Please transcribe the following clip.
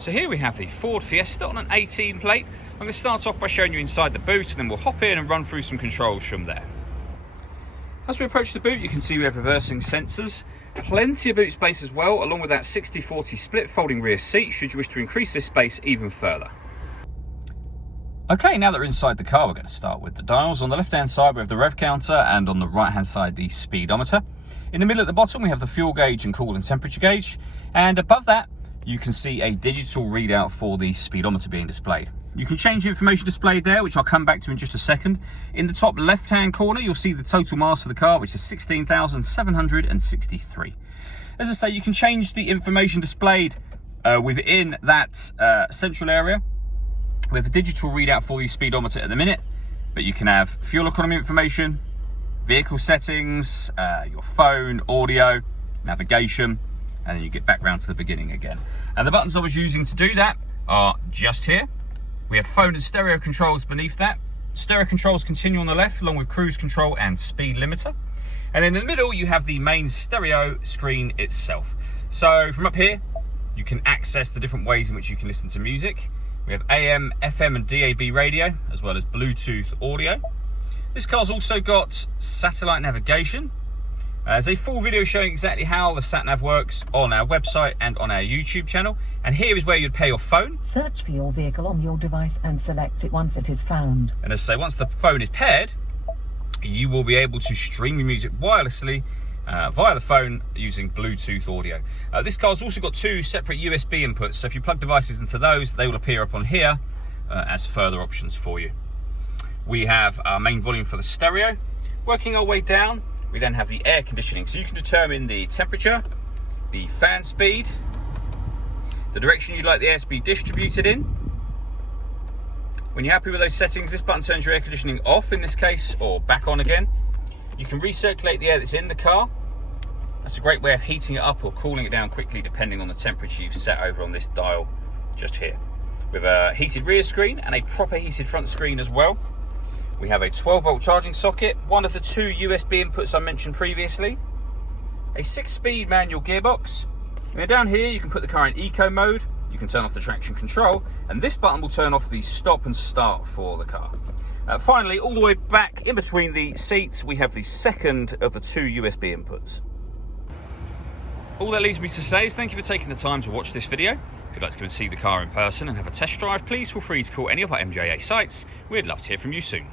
So here we have the Ford Fiesta on an 18 plate. I'm going to start off by showing you inside the boot and then we'll hop in and run through some controls from there. As we approach the boot, you can see we have reversing sensors, plenty of boot space as well, along with that 60-40 split folding rear seat should you wish to increase this space even further. Okay, now that we're inside the car, we're going to start with the dials. On the left-hand side, we have the rev counter, and on the right-hand side, the speedometer. In the middle at the bottom, we have the fuel gauge and coolant temperature gauge, and above that, you can see a digital readout for the speedometer being displayed. You can change the information displayed there, which I'll come back to in just a second. In the top left-hand corner, you'll see the total miles for the car, which is 16,763. As I say, you can change the information displayed within that central area. We have a digital readout for the speedometer at the minute, but you can have fuel economy information, vehicle settings, your phone, audio, navigation, and then you get back round to the beginning again. And the buttons I was using to do that are just here. We have phone and stereo controls beneath that. Stereo controls continue on the left, along with cruise control and speed limiter. And in the middle, you have the main stereo screen itself. So from up here, you can access the different ways in which you can listen to music. We have AM, FM and DAB radio, as well as Bluetooth audio. This car's also got satellite navigation. There's a full video showing exactly how the sat-nav works on our website and on our YouTube channel. And here is where you'd pair your phone. Search for your vehicle on your device and select it once it is found. And as I say, once the phone is paired, you will be able to stream your music wirelessly via the phone using Bluetooth audio. This car's also got two separate USB inputs, so if you plug devices into those, they will appear up on here as further options for you. We have our main volume for the stereo. Working our way down, we then have the air conditioning, so you can determine the temperature, the fan speed, the direction you'd like the air to be distributed in. When you're happy with those settings, this button turns your air conditioning off in this case, or back on again. You can recirculate the air that's in the car. That's a great way of heating it up or cooling it down quickly depending on the temperature you've set over on this dial just here. With a heated rear screen and a proper heated front screen as well. We have a 12-volt charging socket, one of the two USB inputs I mentioned previously, a 6-speed manual gearbox, and then down here you can put the car in eco mode, you can turn off the traction control, and this button will turn off the stop and start for the car. Finally, all the way back in between the seats, we have the second of the two USB inputs. All that leaves me to say is thank you for taking the time to watch this video. If you'd like to come and see the car in person and have a test drive, please feel free to call any of our MJA sites. We'd love to hear from you soon.